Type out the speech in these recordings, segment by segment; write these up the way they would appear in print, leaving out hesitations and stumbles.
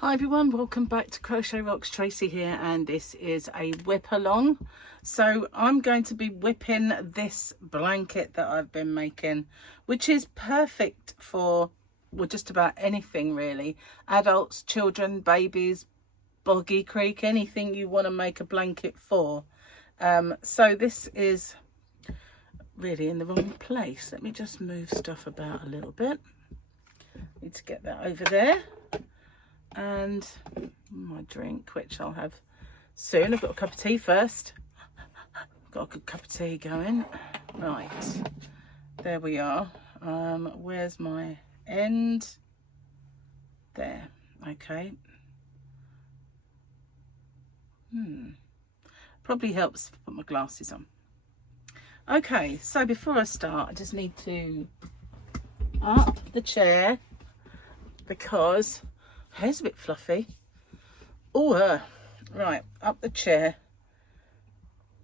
Hi everyone, welcome back to CrochetRocks. Tracy here, and this is a WIP Along. So I'm going to be whipping this blanket that I've been making, which is perfect for, well, just about anything really. Adults, children, babies, boggy creek, anything you want to make a blanket for. So this is really in the wrong place. Let me just move stuff about a little bit. Need to get that over there. And my drink, which I'll have soon. I've got a cup of tea first. Got a good cup of tea going. Right, there we are. Where's my end? There. Okay. Probably helps to put my glasses on. Okay, so before I start, I just need to up the chair because hair's a bit fluffy. Oh, right, up the chair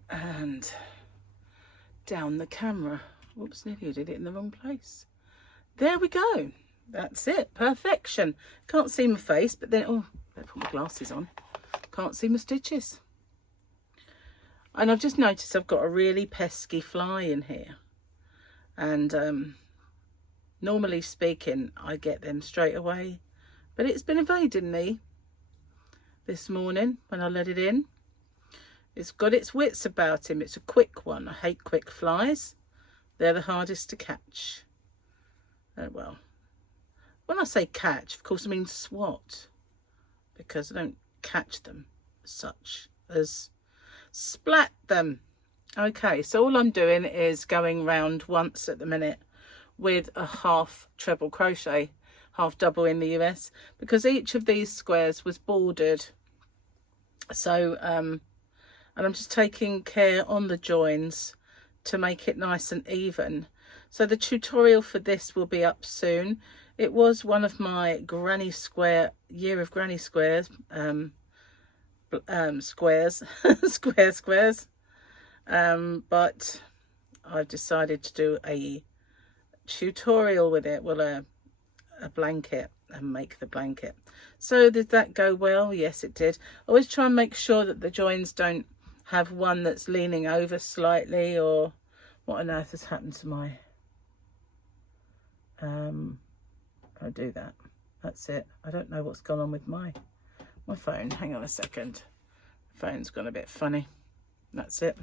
and down the camera. Whoops, nearly did it in the wrong place. There we go. That's it. Perfection. Can't see my face, but then, oh, better put my glasses on. Can't see my stitches. And I've just noticed I've got a really pesky fly in here. And normally speaking, I get them straight away. But it's been evading me this morning when I let it in. It's got its wits about him. It's a quick one. I hate quick flies. They're the hardest to catch. Oh, well, when I say catch, of course I mean swat, because I don't catch them as such as splat them. Okay, so all I'm doing is going round once at the minute with a half treble crochet, half double in the US, because each of these squares was bordered. So and I'm just taking care on the joins to make it nice and even. So the tutorial for this will be up soon. It was one of my granny square, year of granny squares, squares but I've decided to do a tutorial with it. Well, a blanket and make the blanket. So did that go well? Yes, it did. I always try and make sure that the joins don't have one that's leaning over slightly, or what on earth has happened to my I'll do that. That's it. I don't know what's gone on with my phone. Hang on a second. The phone's gone a bit funny. That's it.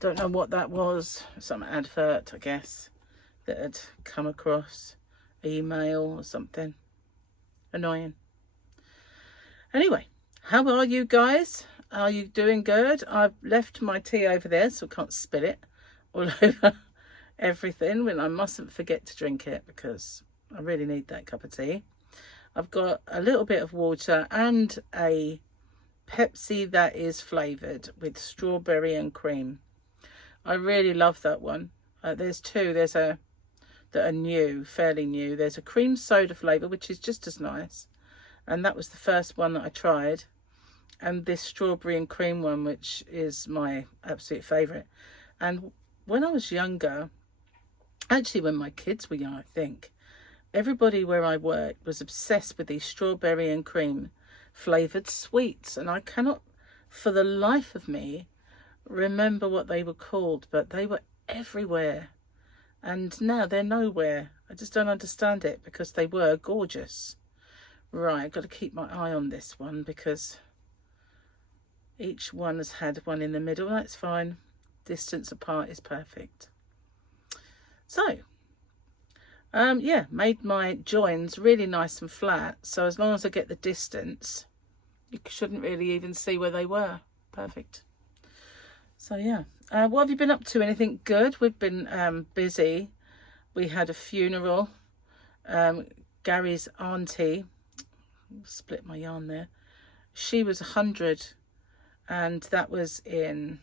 Don't know what that was. Some advert, I guess, that had come across. Email or something. Annoying. Anyway, how are you guys? Are you doing good? I've left my tea over there so I can't spill it all over everything, when I mustn't forget to drink it because I really need that cup of tea. I've got a little bit of water and a Pepsi that is flavoured with strawberry and cream. I really love that one. There's two. There's a that are new, fairly new. There's a cream soda flavour, which is just as nice, and that was the first one that I tried, and this strawberry and cream one, which is my absolute favourite. And when I was younger, actually when my kids were young, I think everybody where I worked was obsessed with these strawberry and cream flavoured sweets, and I cannot for the life of me remember what they were called, but they were everywhere. And now they're nowhere. I just don't understand it, because they were gorgeous. Right, I've got to keep my eye on this one because each one has had one in the middle. That's fine. Distance apart is perfect. So, yeah, made my joins really nice and flat. So as long as I get the distance, you shouldn't really even see where they were. Perfect. So yeah, what have you been up to? Anything good? We've been busy. We had a funeral. Gary's auntie, split my yarn there. She was 100, and that was in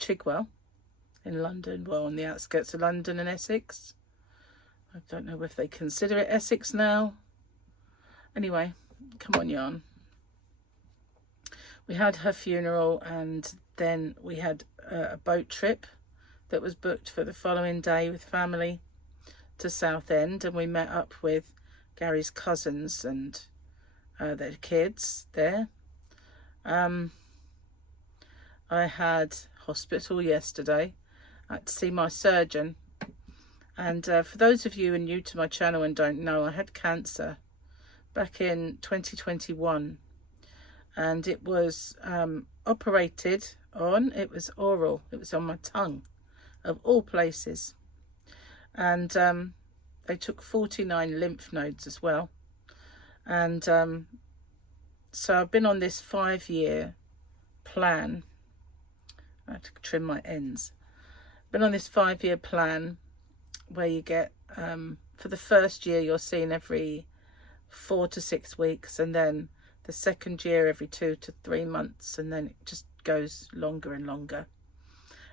Chigwell in London. Well, on the outskirts of London and Essex. I don't know if they consider it Essex now. Anyway, come on, yarn. We had her funeral, and then we had a boat trip that was booked for the following day with family to Southend, and we met up with Gary's cousins and their kids there. I had hospital yesterday. I had to see my surgeon. And for those of you who are new to my channel and don't know, I had cancer back in 2021. And it was operated on. It was oral. It was on my tongue, of all places. And they took 49 lymph nodes as well. And so I've been on this 5-year plan. I have to trim my ends. Been on this 5-year plan where you get, for the first year, you're seen every 4 to 6 weeks, and then the second year every 2 to 3 months, and then it just goes longer and longer.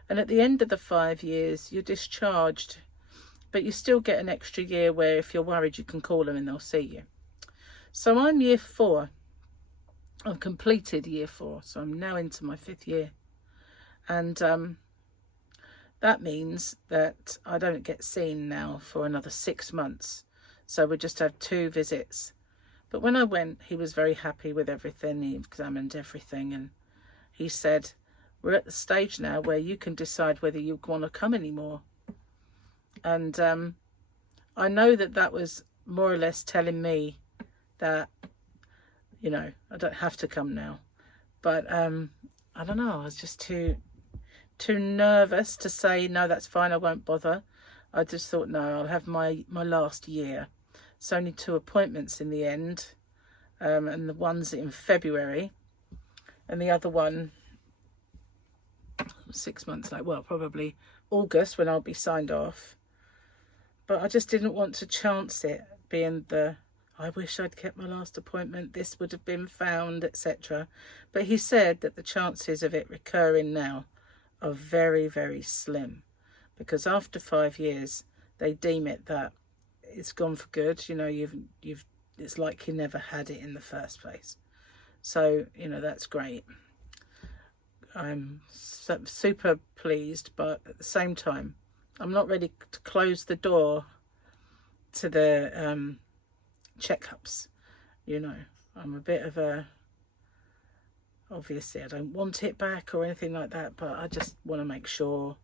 And at the end of the 5 years, you're discharged, but you still get an extra year where if you're worried, you can call them and they'll see you. So I'm year 4. I've completed year 4, so I'm now into my 5th year. And that means that I don't get seen now for another 6 months. So we just have 2 visits. But when I went, he was very happy with everything. He examined everything, and he said, we're at the stage now where you can decide whether you want to come anymore. And I know that that was more or less telling me that, you know, I don't have to come now. But I don't know, I was just too nervous to say, no, that's fine, I won't bother. I just thought, no, I'll have my last year. It's only 2 appointments in the end, and the one's in February, and the other one 6 months later, well, probably August, when I'll be signed off. But I just didn't want to chance it, being I wish I'd kept my last appointment, this would have been found, etc. But he said that the chances of it recurring now are very, very slim, because after 5 years, they deem it that it's gone for good. You know, it's like you never had it in the first place. So, you know, that's great. I'm super pleased, but at the same time, I'm not ready to close the door to the checkups. You know, I'm a bit of a, obviously I don't want it back or anything like that, but I just want to make sure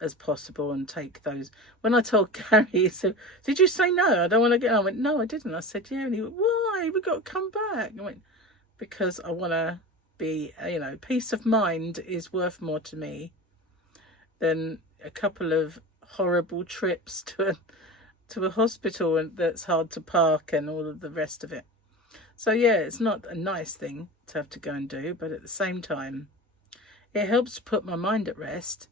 as possible and take those. When I told Gary, he said, did you say no? I don't want to get on. I went, no, I didn't. I said, yeah. And he went, why? We've got to come back. I went, because I want to be, you know, peace of mind is worth more to me than a couple of horrible trips to a hospital and that's hard to park and all of the rest of it. So yeah, it's not a nice thing to have to go and do, but at the same time, it helps to put my mind at rest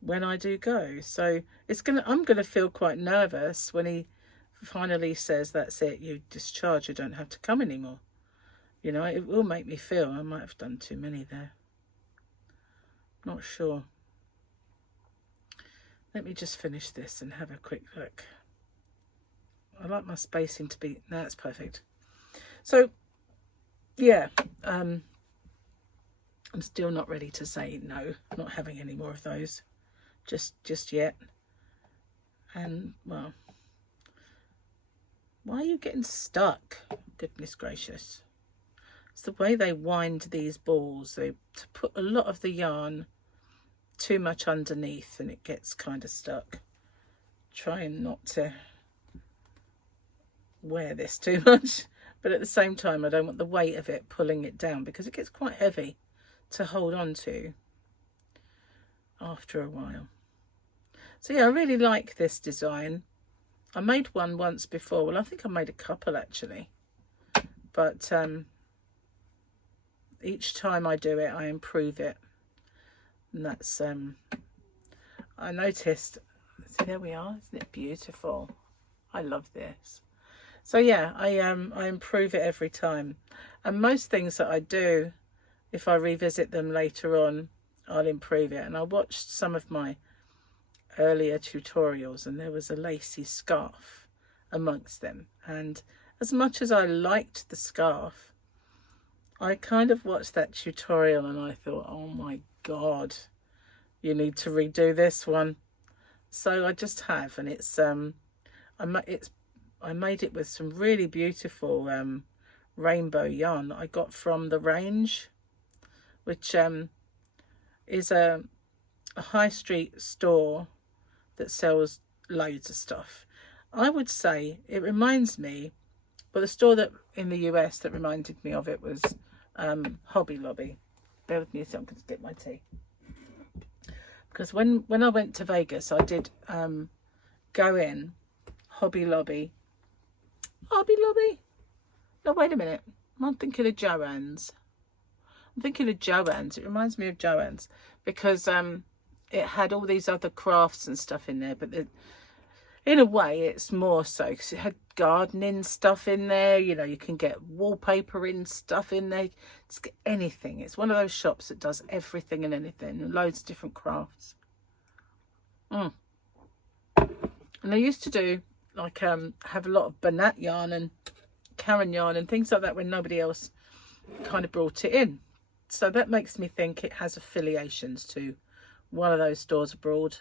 when I do go. So I'm gonna feel quite nervous when he finally says, that's it, you discharge, you don't have to come anymore. You know, it will make me feel I might have done too many there. Not sure. Let me just finish this and have a quick look. I like my spacing to be, no, that's perfect. So yeah, I'm still not ready to say no, I'm not having any more of those just yet. And well, why are you getting stuck? Goodness gracious. It's the way they wind these balls. They to put a lot of the yarn too much underneath and it gets kind of stuck. Trying not to wear this too much, but at the same time I don't want the weight of it pulling it down, because it gets quite heavy to hold on to after a while. So yeah, I really like this design. I made one once before. Well, I think I made a couple actually, but each time I do it I improve it, and that's I noticed, see, there we are, isn't it beautiful? I love this. So yeah, I improve it every time, and most things that I do, if I revisit them later on, I'll improve it. And I watched some of my earlier tutorials and there was a lacy scarf amongst them, and as much as I liked the scarf, I kind of watched that tutorial and I thought, oh my god, you need to redo this one. So I just have, and it's I made it with some really beautiful rainbow yarn that I got from the Range, which is a high street store that sells loads of stuff. I would say it reminds me, but the store that in the US that reminded me of it was Hobby Lobby. Bear with me a second, I'm going to get my tea. Because when I went to Vegas, I did go in Hobby Lobby. No, wait a minute. I'm thinking of Joann's. It reminds me of Joann's because it had all these other crafts and stuff in there. But in a way, it's more so because it had gardening stuff in there. You know, you can get wallpapering stuff in there. Just get anything. It's one of those shops that does everything and anything. And loads of different crafts. And I used to do, like, have a lot of Banat yarn and Karen yarn and things like that when nobody else kind of brought it in. So that makes me think it has affiliations to one of those stores abroad.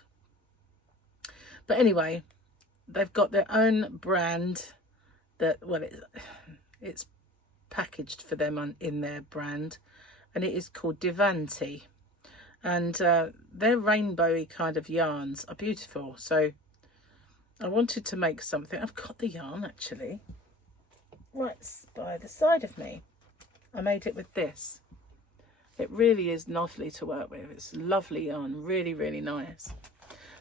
But anyway, they've got their own brand that, well, it's packaged for them in their brand, and it is called Divanti. And their rainbowy kind of yarns are beautiful. So I wanted to make something. I've got the yarn actually right by the side of me. I made it with this. It really is lovely to work with. It's lovely yarn, really, really nice.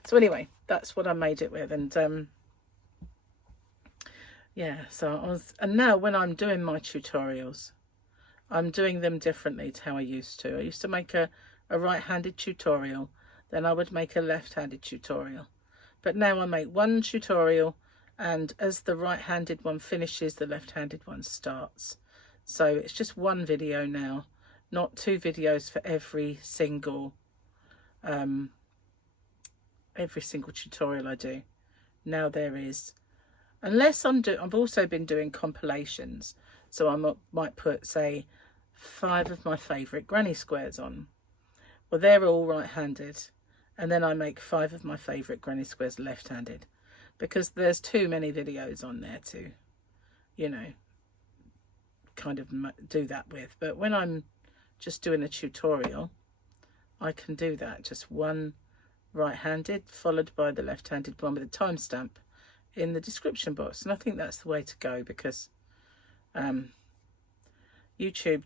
So anyway, that's what I made it with. And yeah, so and now when I'm doing my tutorials, I'm doing them differently to how I used to. I used to make a right-handed tutorial, then I would make a left-handed tutorial. But now I make one tutorial, and as the right-handed one finishes, the left-handed one starts. So it's just one video now, not two videos for every single tutorial I do. Now there is, unless I've also been doing compilations, so I might put, say, 5 of my favourite granny squares on. Well, they're all right-handed, and then I make 5 of my favourite granny squares left-handed, because there's too many videos on there to, you know, kind of do that with. But when I'm just doing a tutorial, I can do that, just one right-handed followed by the left-handed one with a timestamp in the description box. And I think that's the way to go, because YouTube,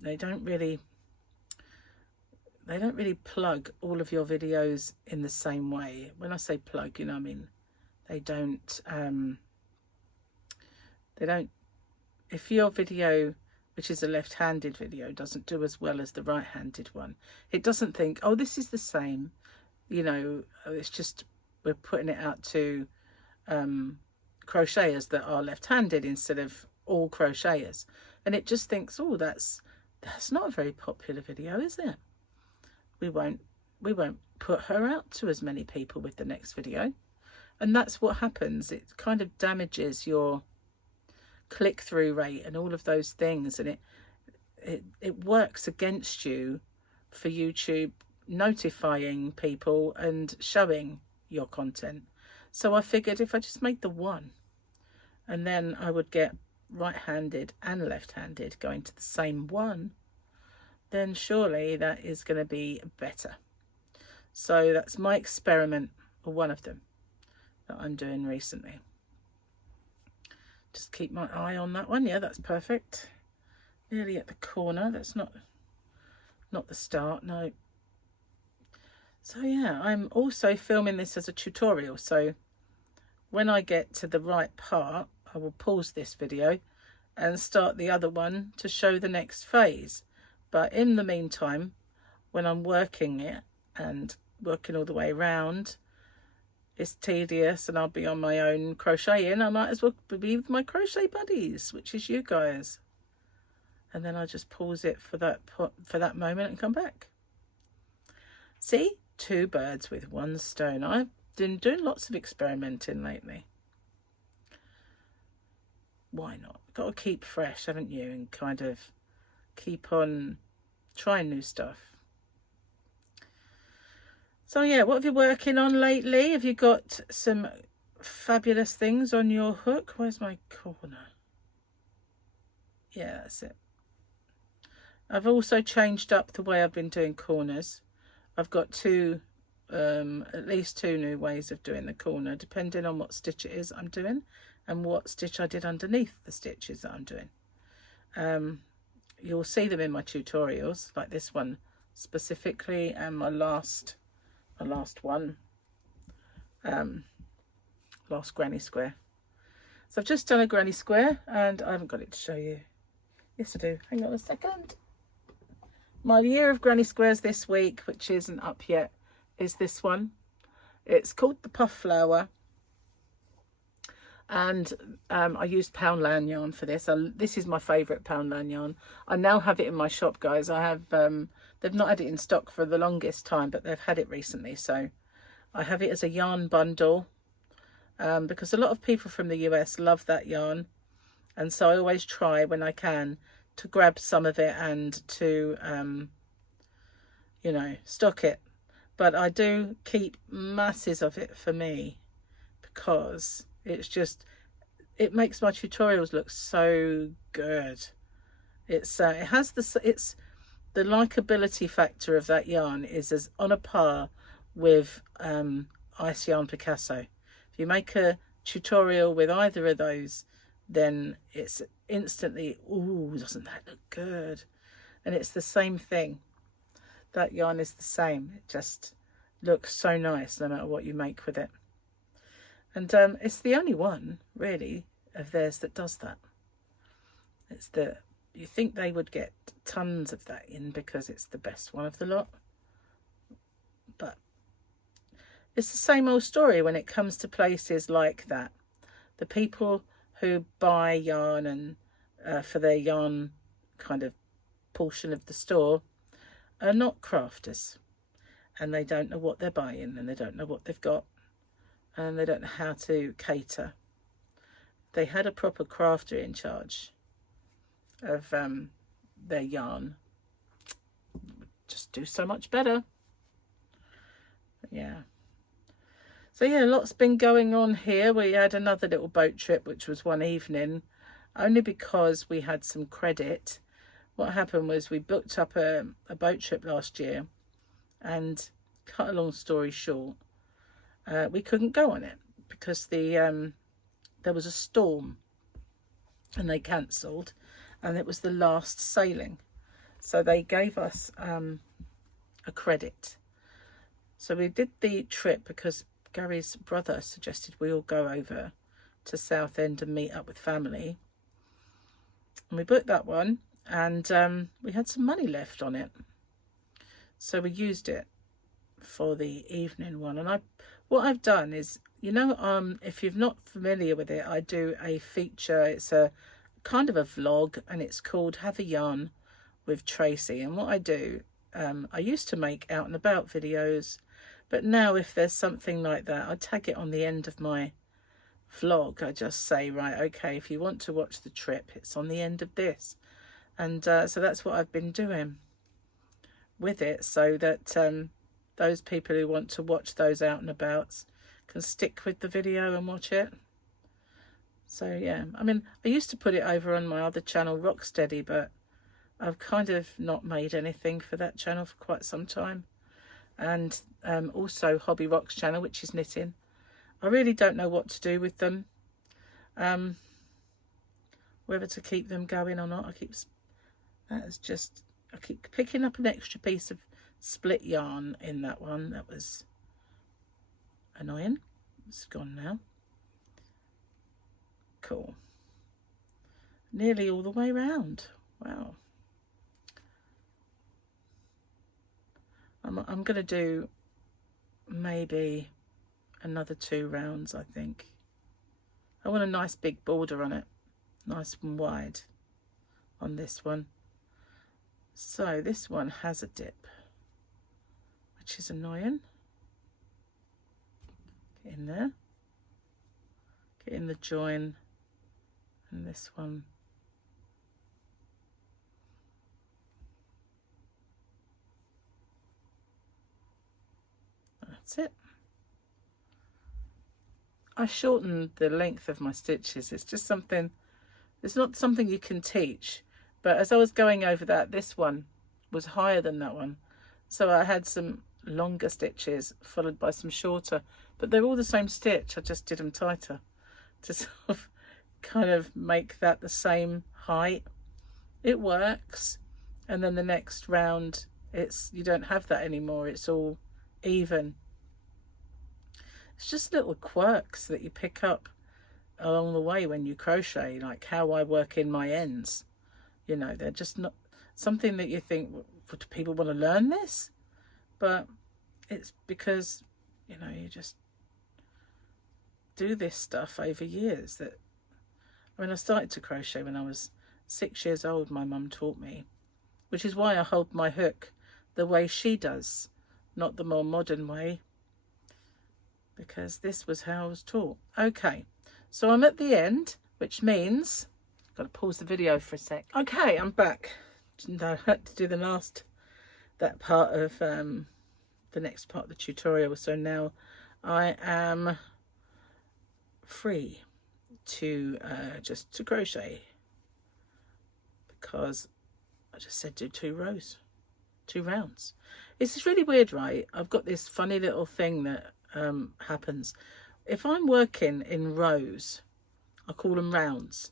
they don't really plug all of your videos in the same way. When I say plug, you know, I mean, they don't, if your video, which is a left-handed video, doesn't do as well as the right-handed one, it doesn't think, oh, this is the same, you know, it's just we're putting it out to crocheters that are left-handed instead of all crocheters, and it just thinks, oh, that's not a very popular video, is it? We won't put her out to as many people with the next video. And that's what happens. It kind of damages your click-through rate and all of those things, and it works against you for YouTube notifying people and showing your content. So I figured if I just made the one, and then I would get right-handed and left-handed going to the same one, then surely that is going to be better. So that's my experiment, or one of them, that I'm doing recently. Just keep my eye on that one. Yeah, that's perfect. Nearly at the corner. That's not the start, no. So yeah, I'm also filming this as a tutorial. So when I get to the right part, I will pause this video and start the other one to show the next phase. But in the meantime, when I'm working it and working all the way around, it's tedious and I'll be on my own crocheting. I might as well be with my crochet buddies, which is you guys. And then I'll just pause it for that moment and come back. See? 2 birds with 1 stone. I've been doing lots of experimenting lately. Why not? Got to keep fresh, haven't you? And kind of keep on trying new stuff. So yeah, what have you working on lately? Have you got some fabulous things on your hook. Where's my corner? Yeah, that's it. I've also changed up the way I've been doing corners. I've got at least two new ways of doing the corner, depending on what stitch it is I'm doing and what stitch I did underneath the stitches that I'm doing. You'll see them in my tutorials, like this one specifically, and my last one, last granny square. So I've just done a granny square and I haven't got it to show you. Yes I do, hang on a second. My year of granny squares this week, which isn't up yet, is this one. It's called the Puff Flower, and I used Poundland yarn for this. This is my favourite Poundland yarn. I now have it in my shop, guys. I have they've not had it in stock for the longest time, but they've had it recently, so I have it as a yarn bundle, because a lot of people from the US love that yarn, and so I always try when I can to grab some of it and to you know, stock it. But I do keep masses of it for me, because it's just, it makes my tutorials look so good. It's it has the likability factor of that yarn is as on a par with Ice Yarn Picasso. If you make a tutorial with either of those, then it's instantly, ooh, doesn't that look good? And it's the same thing. That yarn is the same. It just looks so nice no matter what you make with it. And it's the only one really of theirs that does that. It's you think they would get tons of that in because it's the best one of the lot, but it's the same old story when it comes to places like that. The people who buy yarn and for their yarn kind of portion of the store are not crafters, and they don't know what they're buying, and they don't know what they've got, and they don't know how to cater. They had a proper crafter in charge of their yarn, just do so much better. But yeah, so yeah, lots been going on here. We had another little boat trip, which was one evening, only because we had some credit. What happened was we booked up a boat trip last year, and cut a long story short, we couldn't go on it because there was a storm and they cancelled, and it was the last sailing. So they gave us a credit. So we did the trip because Gary's brother suggested we all go over to Southend and meet up with family. And we booked that one, and we had some money left on it. So we used it for the evening one. And what I've done is, you know, if you're not familiar with it, I do a feature. It's a kind of a vlog, and it's called Have a Yarn with Tracy. And what I do, I used to make out and about videos, but now if there's something like that, I tag it on the end of my vlog. I just say, right, okay, if you want to watch the trip, it's on the end of this. And so that's what I've been doing with it, so that those people who want to watch those out and abouts can stick with the video and watch it. So yeah, I mean, I used to put it over on my other channel, Rocksteady, but I've kind of not made anything for that channel for quite some time. And also Hobby Rocks channel, which is knitting. I really don't know what to do with them, whether to keep them going or not. I keep picking up an extra piece of split yarn in that one. That was annoying. It's gone now. Cool. Nearly all the way round. Wow. I'm going to do maybe another 2 rounds, I think. I want a nice big border on it, nice and wide on this one. So this one has a dip, which is annoying. Get in there, get in the join, and this one. That's it. I shortened the length of my stitches. It's just something, it's not something you can teach. But as I was going over that, this one was higher than that one. So I had some longer stitches followed by some shorter. But they're all the same stitch. I just did them tighter to sort of kind of make that the same height. It works. And then the next round, you don't have that anymore. It's all even. It's just little quirks that you pick up along the way when you crochet, like how I work in my ends. You know, they're just not something that you think, do people want to learn this? But it's because, you know, you just do this stuff over years. That, I mean, I started to crochet when I was 6 years old. My mum taught me, which is why I hold my hook the way she does, not the more modern way, because this was how I was taught. Okay, so I'm at the end, which means I've got to pause the video for a sec. Okay, I'm back. I had to do that part of the next part of the tutorial. So now I am free to just to crochet, because I just said do 2 rounds. It's really weird, right? I've got this funny little thing that happens if I'm working in rows. I call them rounds,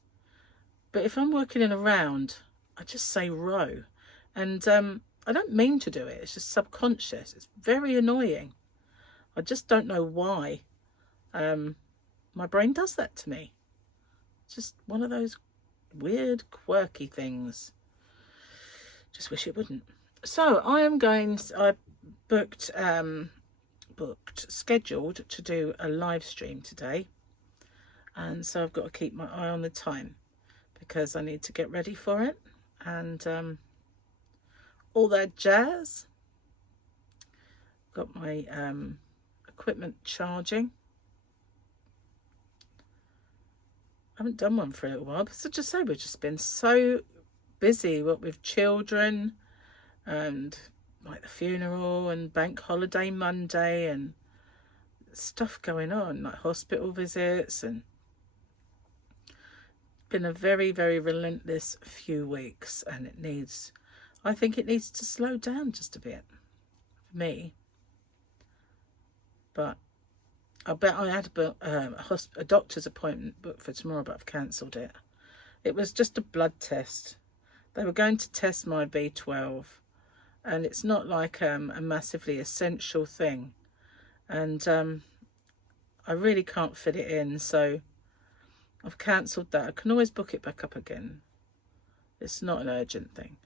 but if I'm working in a round, I just say row, and I don't mean to do it. It's just subconscious. It's very annoying. I just don't know why my brain does that to me. It's just one of those weird, quirky things. Just wish it wouldn't. So I scheduled to do a live stream today, and so I've got to keep my eye on the time because I need to get ready for it and all that jazz. Got my equipment charging. I haven't done one for a little while, because I just say we've just been so busy, what with children and like the funeral and bank holiday Monday and stuff going on, like hospital visits, and been a very, very relentless few weeks, and I think it needs to slow down just a bit for me. But I bet I had a doctor's appointment booked for tomorrow, but I've cancelled it. It was just a blood test. They were going to test my B12, and it's not like a massively essential thing, and I really can't fit it in, so I've cancelled that. I can always book it back up again. It's not an urgent thing.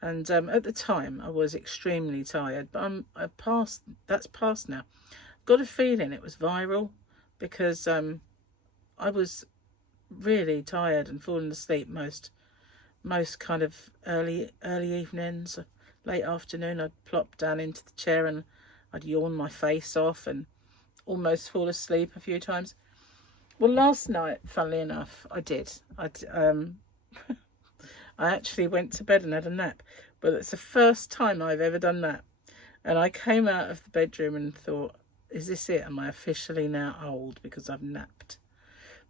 And at the time I was extremely tired, but that's past now. Got a feeling it was viral, because I was really tired and falling asleep most kind of early evenings, late afternoon. I'd plop down into the chair and I'd yawn my face off and almost fall asleep a few times. Well, last night, funnily enough, I actually went to bed and had a nap, but it's the first time I've ever done that. And I came out of the bedroom and thought, is this it? Am I officially now old because I've napped?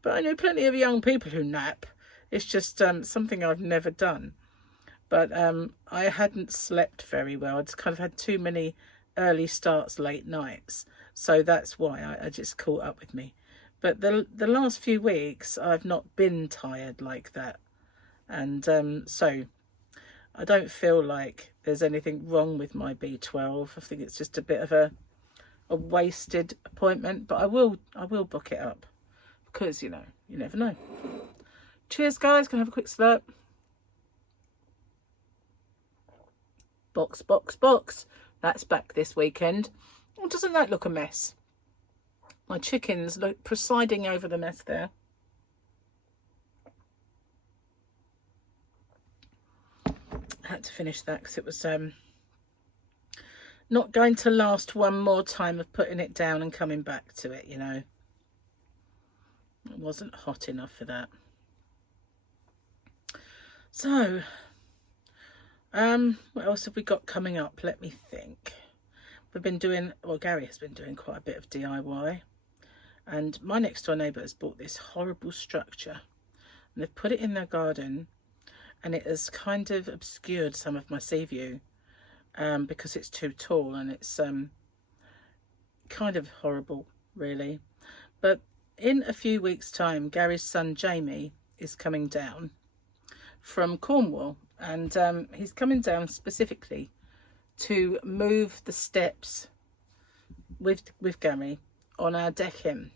But I know plenty of young people who nap. It's just something I've never done. But I hadn't slept very well. I'd kind of had too many early starts, late nights. So that's why I just caught up with me. But the last few weeks, I've not been tired like that. And so I don't feel like there's anything wrong with my B12. I think it's just a bit of a wasted appointment, but I will book it up, because, you know, you never know. Cheers, guys. Gonna have a quick slurp. Box, box, box. That's back this weekend. Oh, doesn't that look a mess? My chickens look presiding over the mess there. I had to finish that because it was not going to last one more time of putting it down and coming back to it, you know. It wasn't hot enough for that. So, what else have we got coming up? Let me think. We've been doing, well, Gary has been doing quite a bit of DIY. And my next door neighbour has bought this horrible structure and they've put it in their garden, and it has kind of obscured some of my sea view because it's too tall, and it's kind of horrible really. But in a few weeks time, Gary's son Jamie is coming down from Cornwall, and he's coming down specifically to move the steps with Gary on our decking,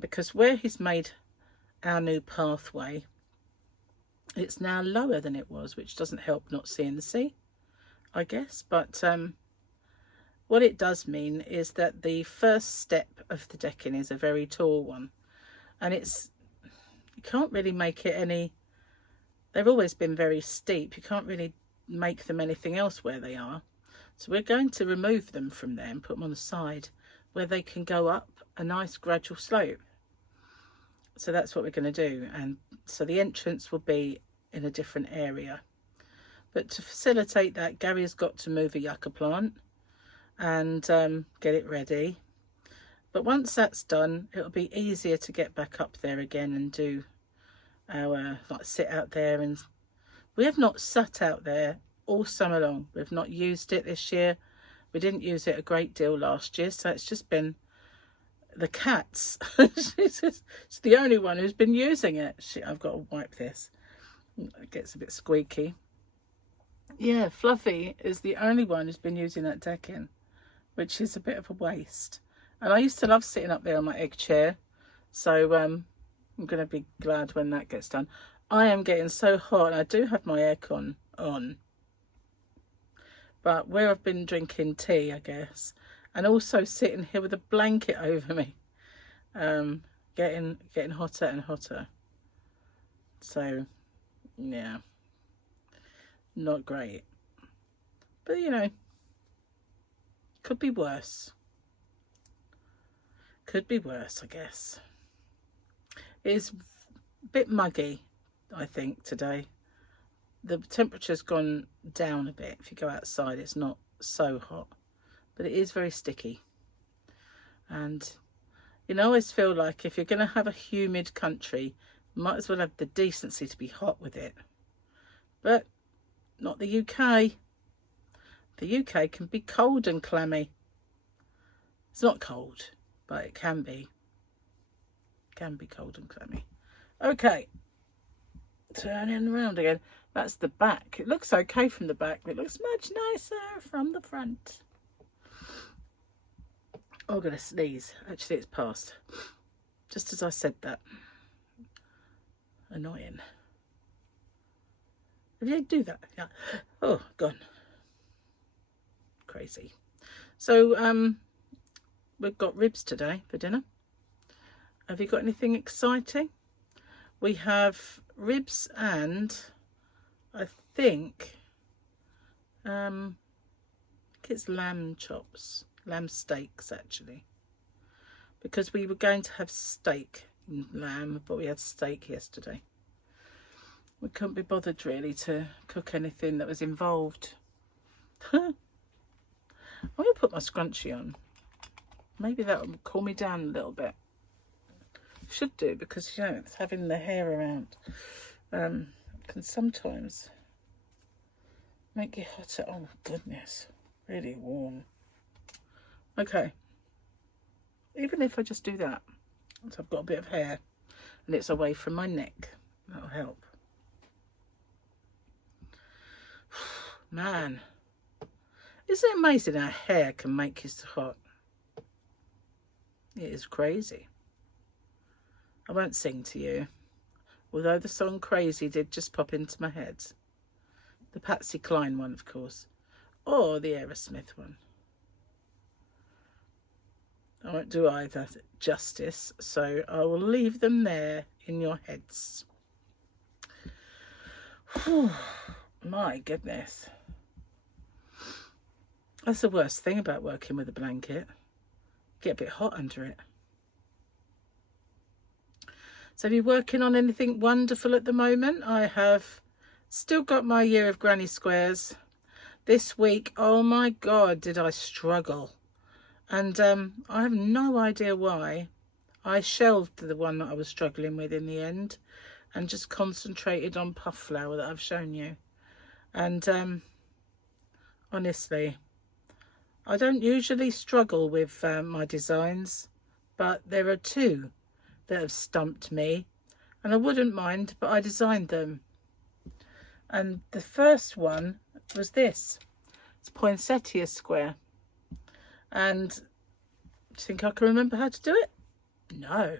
because where he's made our new pathway, it's now lower than it was, which doesn't help not seeing the sea, I guess. But what it does mean is that the first step of the decking is a very tall one, and you can't really make it any, they've always been very steep, you can't really make them anything else where they are. So we're going to remove them from there and put them on the side where they can go up a nice gradual slope. So that's what we're going to do, and so the entrance will be in a different area. But to facilitate that, Gary's got to move a yucca plant and get it ready. But once that's done, it'll be easier to get back up there again and do our like sit out there. And we have not sat out there all summer long. We've not used it this year. We didn't use it a great deal last year, so it's just been the cats. It's the only one who's been using it. Shit, I've got to wipe this. It gets a bit squeaky. Yeah, Fluffy is the only one who's been using that decking, which is a bit of a waste. And I used to love sitting up there on my egg chair, so I'm going to be glad when that gets done. I am getting so hot, and I do have my aircon on, but where I've been drinking tea, I guess, and also sitting here with a blanket over me, getting hotter and hotter. So yeah, not great, but you know, could be worse. Could be worse, I guess. It's a bit muggy, I think, today. The temperature's gone down a bit. If you go outside, it's not so hot, but it is very sticky. And you know, I always feel like if you're going to have a humid country, you might as well have the decency to be hot with it. But not the UK. The UK can be cold and clammy. It's not cold, but it can be. Can be cold and clammy. Okay, turning around again. That's the back. It looks okay from the back, but it looks much nicer from the front. Oh, I'm going to sneeze. Actually, it's passed. Just as I said that. Annoying. Did you do that? Yeah. Oh, gone. Crazy. So, we've got ribs today for dinner. Have you got anything exciting? We have ribs and I think it's lamb chops, lamb steaks actually, because we were going to have steak and lamb, but we had steak yesterday. We couldn't be bothered really to cook anything that was involved. I'm going to put my scrunchie on. Maybe that will cool me down a little bit. Should do, because you know, it's having the hair around can sometimes make you hotter. Oh goodness, really warm. Okay, even if I just do that, so I've got a bit of hair and it's away from my neck, that'll help. Man, isn't it amazing how hair can make you so hot? It is crazy. I won't sing to you, although the song Crazy did just pop into my head. The Patsy Cline one, of course, or the Aerosmith one. I won't do either justice, so I will leave them there in your heads. Whew, my goodness. That's the worst thing about working with a blanket. Get a bit hot under it. So are you working on anything wonderful at the moment? I have still got my year of granny squares. This week, oh my God, did I struggle. And I have no idea why. I shelved the one that I was struggling with in the end and just concentrated on puff flower that I've shown you. And honestly, I don't usually struggle with my designs, but there are two that have stumped me, and I wouldn't mind, but I designed them. And the first one was this. It's poinsettia square. And do you think I can remember how to do it? No.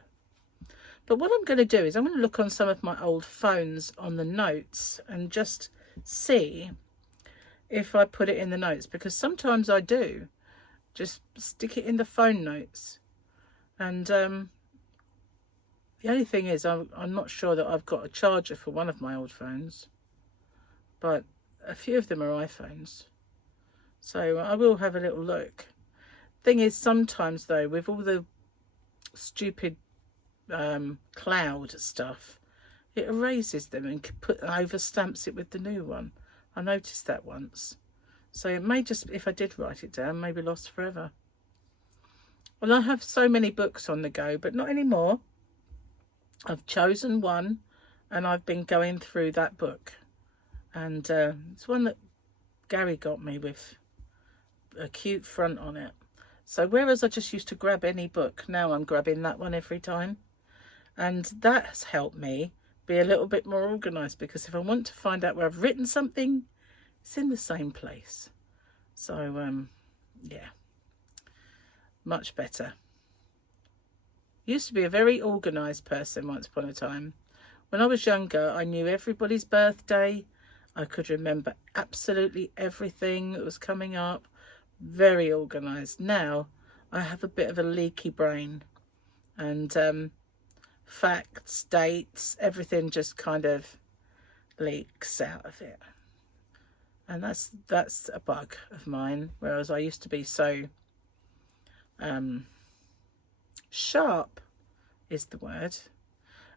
But what I'm going to do is I'm going to look on some of my old phones on the notes and just see if I put it in the notes, because sometimes I do just stick it in the phone notes. And the only thing is I'm not sure that I've got a charger for one of my old phones, but a few of them are iPhones, so I will have a little look. Thing is, sometimes though, with all the stupid cloud stuff, it erases them and overstamps it with the new one. I noticed that once. So it may just, if I did write it down, maybe lost forever. Well, I have so many books on the go, but not anymore. I've chosen one and I've been going through that book. And it's one that Gary got me with a cute front on it. So whereas I just used to grab any book, now I'm grabbing that one every time. And that has helped me be a little bit more organised, because if I want to find out where I've written something, it's in the same place. So, yeah, much better. Used to be a very organised person once upon a time. When I was younger, I knew everybody's birthday. I could remember absolutely everything that was coming up. Very organised. Now, I have a bit of a leaky brain. And facts, dates, everything just kind of leaks out of it. And that's a bug of mine. Whereas I used to be so sharp is the word.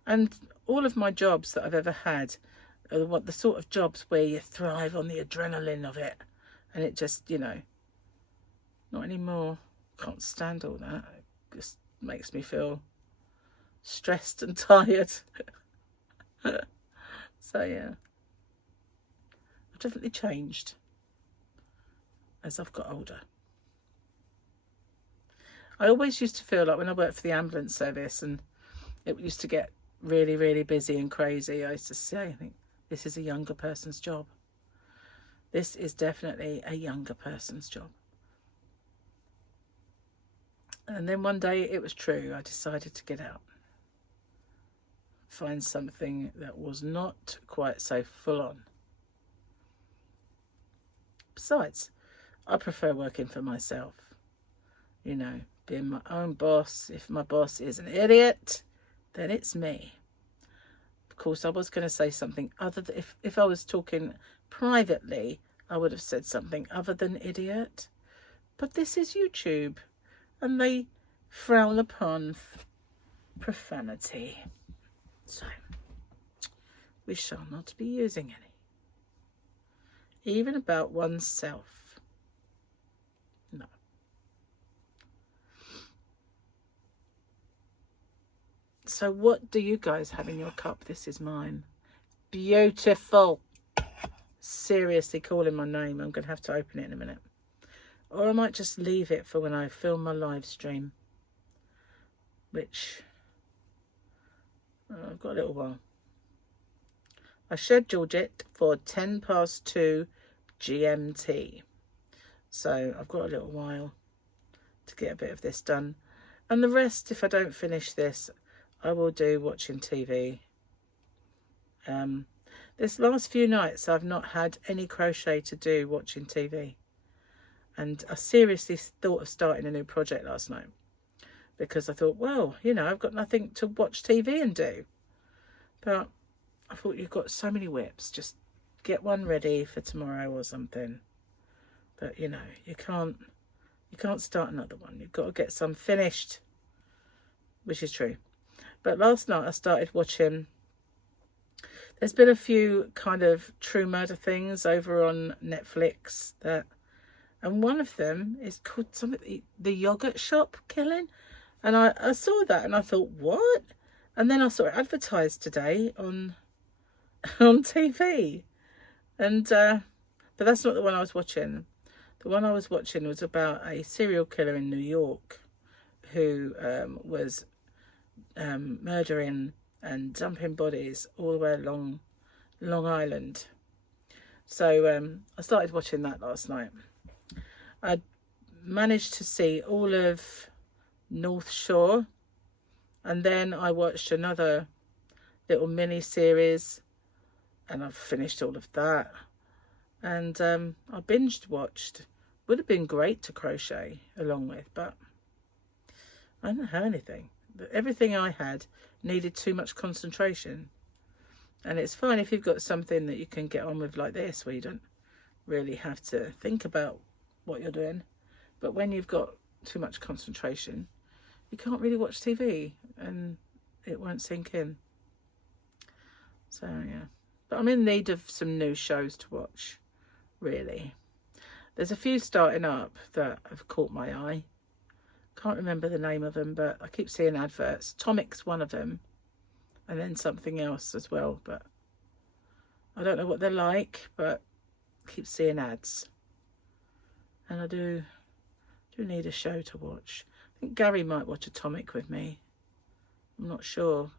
And all of my jobs that I've ever had are the sort of jobs where you thrive on the adrenaline of it. And it just, you know, not anymore. Can't stand all that. It just makes me feel stressed and tired. So yeah, I've definitely changed as I've got older. I always used to feel like when I worked for the ambulance service and it used to get really, really busy and crazy, I used to say, I think, this is a younger person's job. This is definitely a younger person's job. And then one day it was true. I decided to get out. Find something that was not quite so full on. Besides, I prefer working for myself. You know, being my own boss. If my boss is an idiot, then it's me. Of course, I was going to say something other than, if I was talking privately, I would have said something other than idiot. But this is YouTube, and they frown upon profanity. So, we shall not be using any. Even about oneself. No. So what do you guys have in your cup? This is mine. Beautiful. Seriously calling my name. I'm going to have to open it in a minute. Or I might just leave it for when I film my live stream. Which, I've got a little while. I scheduled it for 2:10 GMT. So I've got a little while to get a bit of this done. And the rest, if I don't finish this, I will do watching TV. This last few nights I've not had any crochet to do watching TV. And I seriously thought of starting a new project last night. Because I thought, well, you know, I've got nothing to watch TV and do. But I thought, you've got so many WIPs, just get one ready for tomorrow or something. But, you know, you can't start another one. You've got to get some finished, which is true. But last night I started watching, there's been a few kind of true murder things over on Netflix that and one of them is called something, the yogurt shop killing. And I saw that and I thought, what? And then I saw it advertised today on on TV. And but that's not the one I was watching. The one I was watching was about a serial killer in New York who was murdering and dumping bodies all the way along Long Island. So I started watching that last night. I managed to see all of North Shore, and then I watched another little mini series, and I've finished all of that. And I binged watched. Would have been great to crochet along with, but I didn't have anything. Everything I had needed too much concentration. And it's fine if you've got something that you can get on with like this, where you don't really have to think about what you're doing. But when you've got too much concentration, you can't really watch TV and it won't sink in. So yeah, but I'm in need of some new shows to watch, really. There's a few starting up that have caught my eye. Can't remember the name of them, but I keep seeing adverts. Tomic's one of them, and then something else as well, but I don't know what they're like, but I keep seeing ads. And I do need a show to watch. I think Gary might watch Atomic with me. I'm not sure.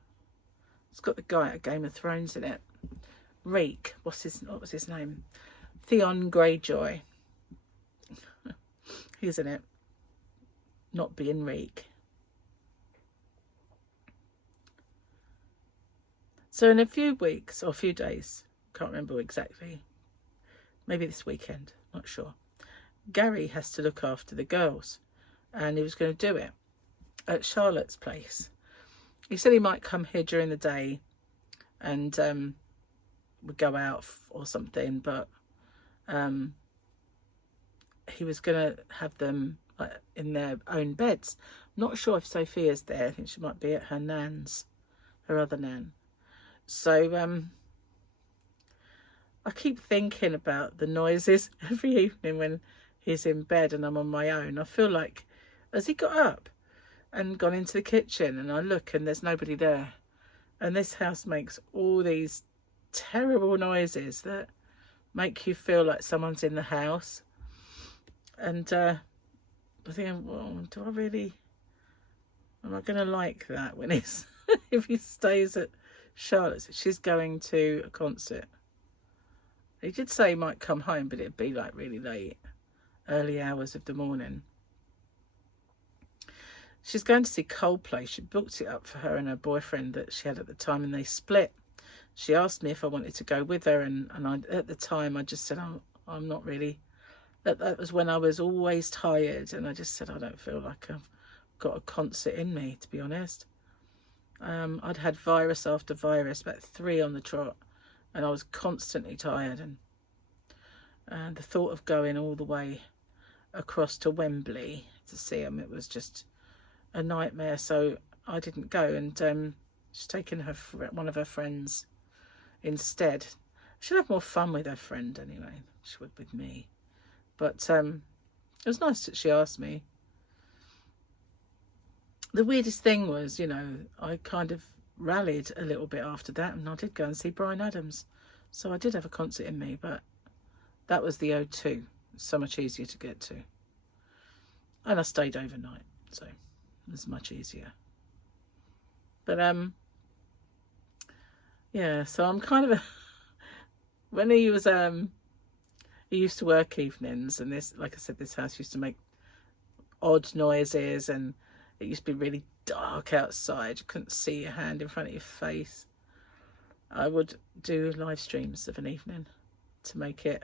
It's got the guy at Game of Thrones in it. Reek. What was his name? Theon Greyjoy. He's in it. Not being Reek. So in a few weeks or a few days, can't remember exactly, maybe this weekend, not sure, Gary has to look after the girls, and he was going to do it at Charlotte's place. He said he might come here during the day and would go out or something, but he was going to have them in their own beds. Not sure if Sophia's there. I think she might be at her nan's, her other nan. So I keep thinking about the noises every evening when he's in bed and I'm on my own. I feel like, has he got up and gone into the kitchen, and I look and there's nobody there, and this house makes all these terrible noises that make you feel like someone's in the house. And I think, well, do I really, am I going to like that when he's if he stays at Charlotte's? She's going to a concert. He did say he might come home, but it'd be like really late, early hours of the morning. She's going to see Coldplay. She booked it up for her and her boyfriend that she had at the time, and they split. She asked me if I wanted to go with her, and at the time I just said, oh, I'm not really. That was when I was always tired, and I just said, I don't feel like I've got a concert in me, to be honest. I'd had virus after virus, about 3 on the trot, and I was constantly tired, and the thought of going all the way across to Wembley to see them, it was just a nightmare. So I didn't go, and she's taken one of her friends instead. She'll have more fun with her friend anyway, she would with me. But it was nice that she asked me. The weirdest thing was, you know, I kind of rallied a little bit after that, and I did go and see Bryan Adams. So I did have a concert in me, but that was the O2. So much easier to get to. And I stayed overnight, so it was much easier. But yeah, so I'm kind of when he was he used to work evenings, and this, like I said, this house used to make odd noises, and it used to be really dark outside. You couldn't see your hand in front of your face. I would do live streams of an evening to make it,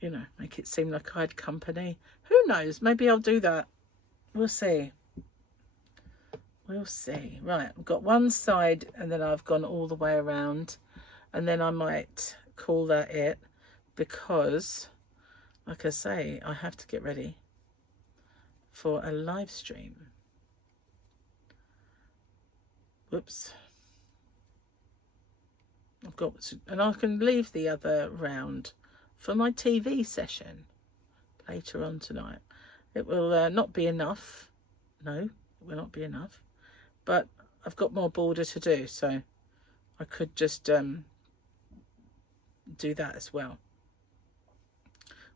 you know, make it seem like I had company. Who knows? Maybe I'll do that. We'll see. We'll see. Right, I've got one side, and then I've gone all the way around, and then I might call that it, because, like I say, I have to get ready for a live stream. Whoops. I've got to, and I can leave the other round for my TV session later on tonight. It will not be enough. No, it will not be enough. But I've got more border to do, so I could just do that as well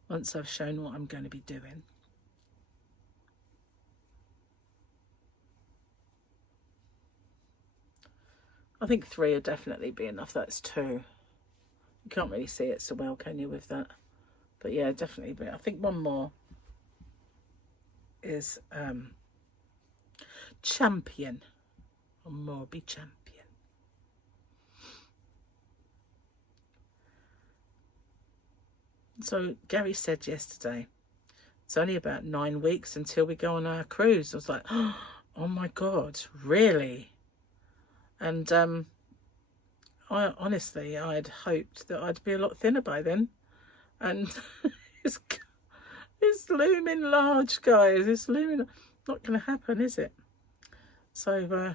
once I've shown what I'm going to be doing. I think 3 would definitely be enough. That's 2. You can't really see it so well, can you, with that? But yeah, definitely. But I think 1 more is champion. 1 more be champion. So Gary said yesterday, it's only about 9 weeks until we go on our cruise. I was like, oh my God, really? And I honestly, I'd hoped that I'd be a lot thinner by then. And it's looming large, guys. It's looming. Not going to happen, is it? So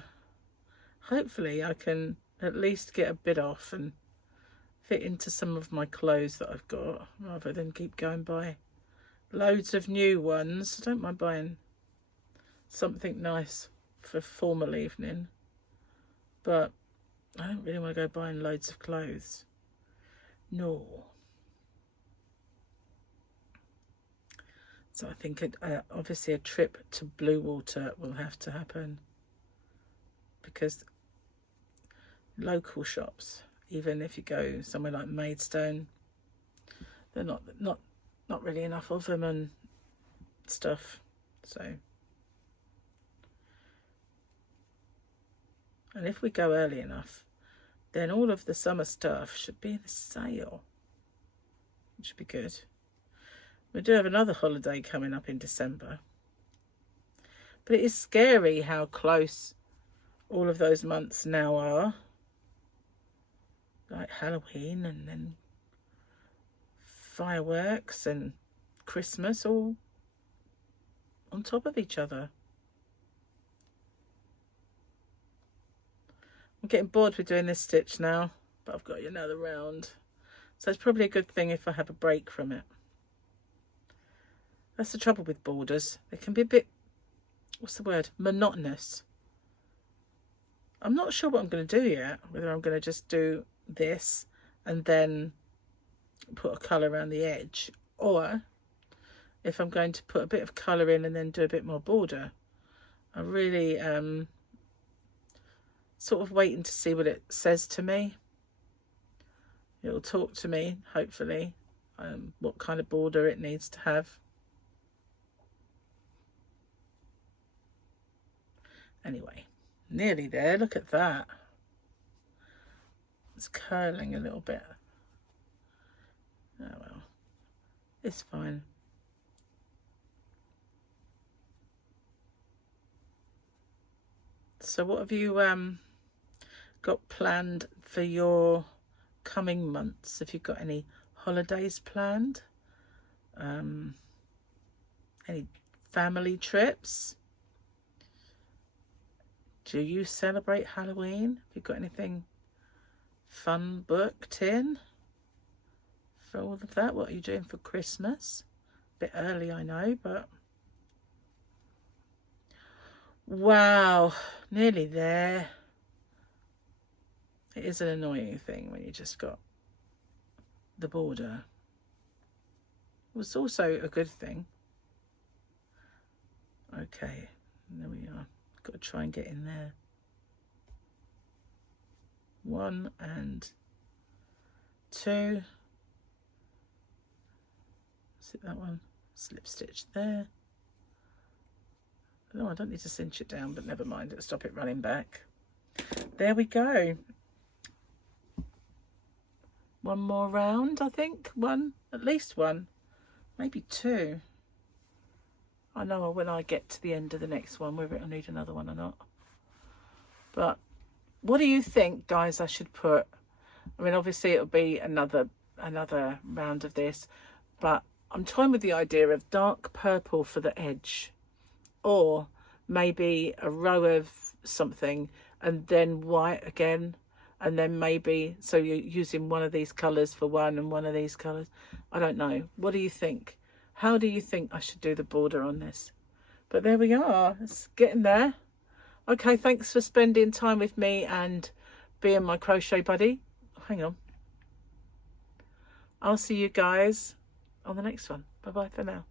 hopefully I can at least get a bit off and fit into some of my clothes that I've got, rather than keep going by loads of new ones. I don't mind buying something nice for formal evening, but I don't really want to go buying loads of clothes. No. So I think obviously a trip to Blue Water will have to happen, because local shops, even if you go somewhere like Maidstone, they're not really enough of them and stuff. So, and if we go early enough, then all of the summer stuff should be in the sale, which should be good. We do have another holiday coming up in December, but it is scary how close all of those months now are. Like Halloween and then fireworks and Christmas all on top of each other. I'm getting bored with doing this stitch now, but I've got another round. So it's probably a good thing if I have a break from it. That's the trouble with borders. They can be a bit, what's the word, monotonous. I'm not sure what I'm going to do yet, whether I'm going to just do this and then put a colour around the edge, or if I'm going to put a bit of colour in and then do a bit more border. I really sort of waiting to see what it says to me. It'll talk to me, hopefully, what kind of border it needs to have. Anyway, nearly there. Look at that. It's curling a little bit. Oh well, it's fine. So what have you got planned for your coming months? Have you got any holidays planned? Any family trips? Do you celebrate Halloween? Have you got anything fun booked in for all of that? What are you doing for Christmas? A bit early, I know, but wow, nearly there. It is an annoying thing when you just got the border. It was also a good thing. Okay, there we are. Got to try and get in there. 1 and 2. See that one? Slip stitch there. No, I don't need to cinch it down, but never mind. It'll stop it running back. There we go. 1 more round, I think. 1, at least 1, maybe 2. I know when I get to the end of the next one whether it'll need another one or not. But what do you think, guys, I should put? I mean, obviously it'll be another round of this, but I'm toying with the idea of dark purple for the edge, or maybe a row of something and then white again, and then maybe, so you're using one of these colours for one and one of these colours. I don't know. What do you think? How do you think I should do the border on this? But there we are. It's getting there. Okay, thanks for spending time with me and being my crochet buddy. Hang on. I'll see you guys on the next one. Bye-bye for now.